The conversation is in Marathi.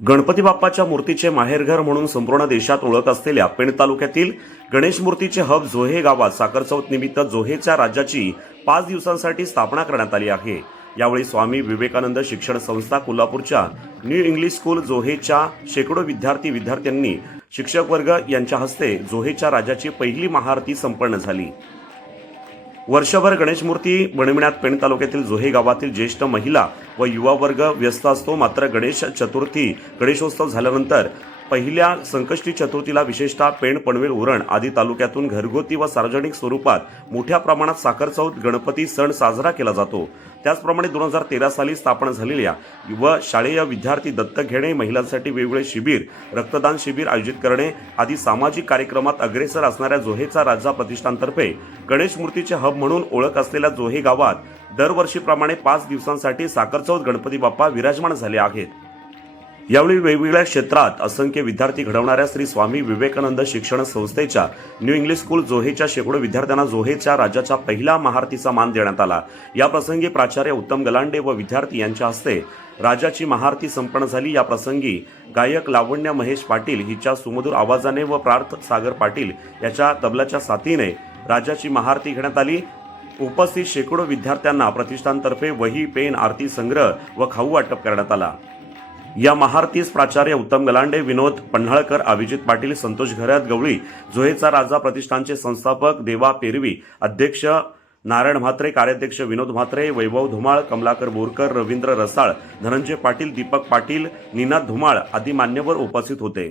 गणपती बाप्पाच्या मूर्तीचे माहेरघर म्हणून संपूर्ण देशात ओळख असलेल्या पेण तालुक्यातील गणेश मूर्तीचे हब जोहे गावात साखर चौथ निमित्त जोहेच्या राज्याची पाच दिवसांसाठी स्थापना करण्यात आली आहे. यावेळी स्वामी विवेकानंद शिक्षण संस्था कोल्हापूरच्या न्यू इंग्लिश स्कूल जोहेच्या शेकडो विद्यार्थी विद्यार्थ्यांनी शिक्षक वर्ग यांच्या हस्ते जोहेच्या राजाची पहिली महाआरती संपन्न झाली. वर्षभर गणेशमूर्ती बनविण्यात पेण तालुक्यातील जोहे गावातील ज्येष्ठ महिला व युवा वर्ग व्यस्त असतो. मात्र गणेश चतुर्थी गणेशोत्सव झाल्यानंतर पहिल्या संकष्टी चतुर्थीला विशेषतः पेण पनवेल उरण आदी तालुक्यातून घरगुती व सार्वजनिक स्वरूपात मोठ्या प्रमाणात साखर चौथ गणपती सण साजरा केला जातो. त्याचप्रमाणे दोन हजार तेरा साली स्थापन झालेल्या व शाळेय विद्यार्थी दत्तक घेणे महिलांसाठी वेगवेगळे शिबिर रक्तदान शिबिर आयोजित करणे आदी सामाजिक कार्यक्रमात अग्रेसर असणाऱ्या जोहेचा राजा प्रतिष्ठानतर्फे गणेश मूर्तीचे हब म्हणून ओळख असलेल्या जोहे गावात दरवर्षीप्रमाणे पाच दिवसांसाठी साखरचौथ गणपती बाप्पा विराजमान झाले आहेत. यावेळी वेगवेगळ्या क्षेत्रात असंख्य विद्यार्थी घडवणाऱ्या श्री स्वामी विवेकानंद शिक्षण संस्थेच्या न्यू इंग्लिश स्कूल जोहेच्या शेकडो विद्यार्थ्यांना जोहेच्या राज्याच्या पहिल्या महारतीचा मान देण्यात आला. या प्रसंगी प्राचार्य उत्तम गलांडे व विद्यार्थी यांच्या हस्ते राजाची महाआरती संपन्न झाली. या प्रसंगी गायक लावण्य महेश पाटील हिच्या सुमधुर आवाजाने व प्रार्थ सागर पाटील याच्या तबल्याच्या साथीने राजाची महाआरती घेण्यात आली. उपस्थित शेकडो विद्यार्थ्यांना प्रतिष्ठानतर्फे वही पेन आरती संग्रह व खाऊ वाटप करण्यात आला. या महारतीस प्राचार्य उत्तम गलांडे विनोद पन्हाळकर अभिजित पाटील संतोष घरात गवळी जोहेचा राजा प्रतिष्ठानचे संस्थापक देवा पेरवी अध्यक्ष नारायण म्हात्रे कार्याध्यक्ष विनोद म्हात्रे वैभव धुमाळ कमलाकर बोरकर रवींद्र रसाळ धनंजय पाटील दीपक पाटील निनाद धुमाळ आदी मान्यवर उपस्थित होते.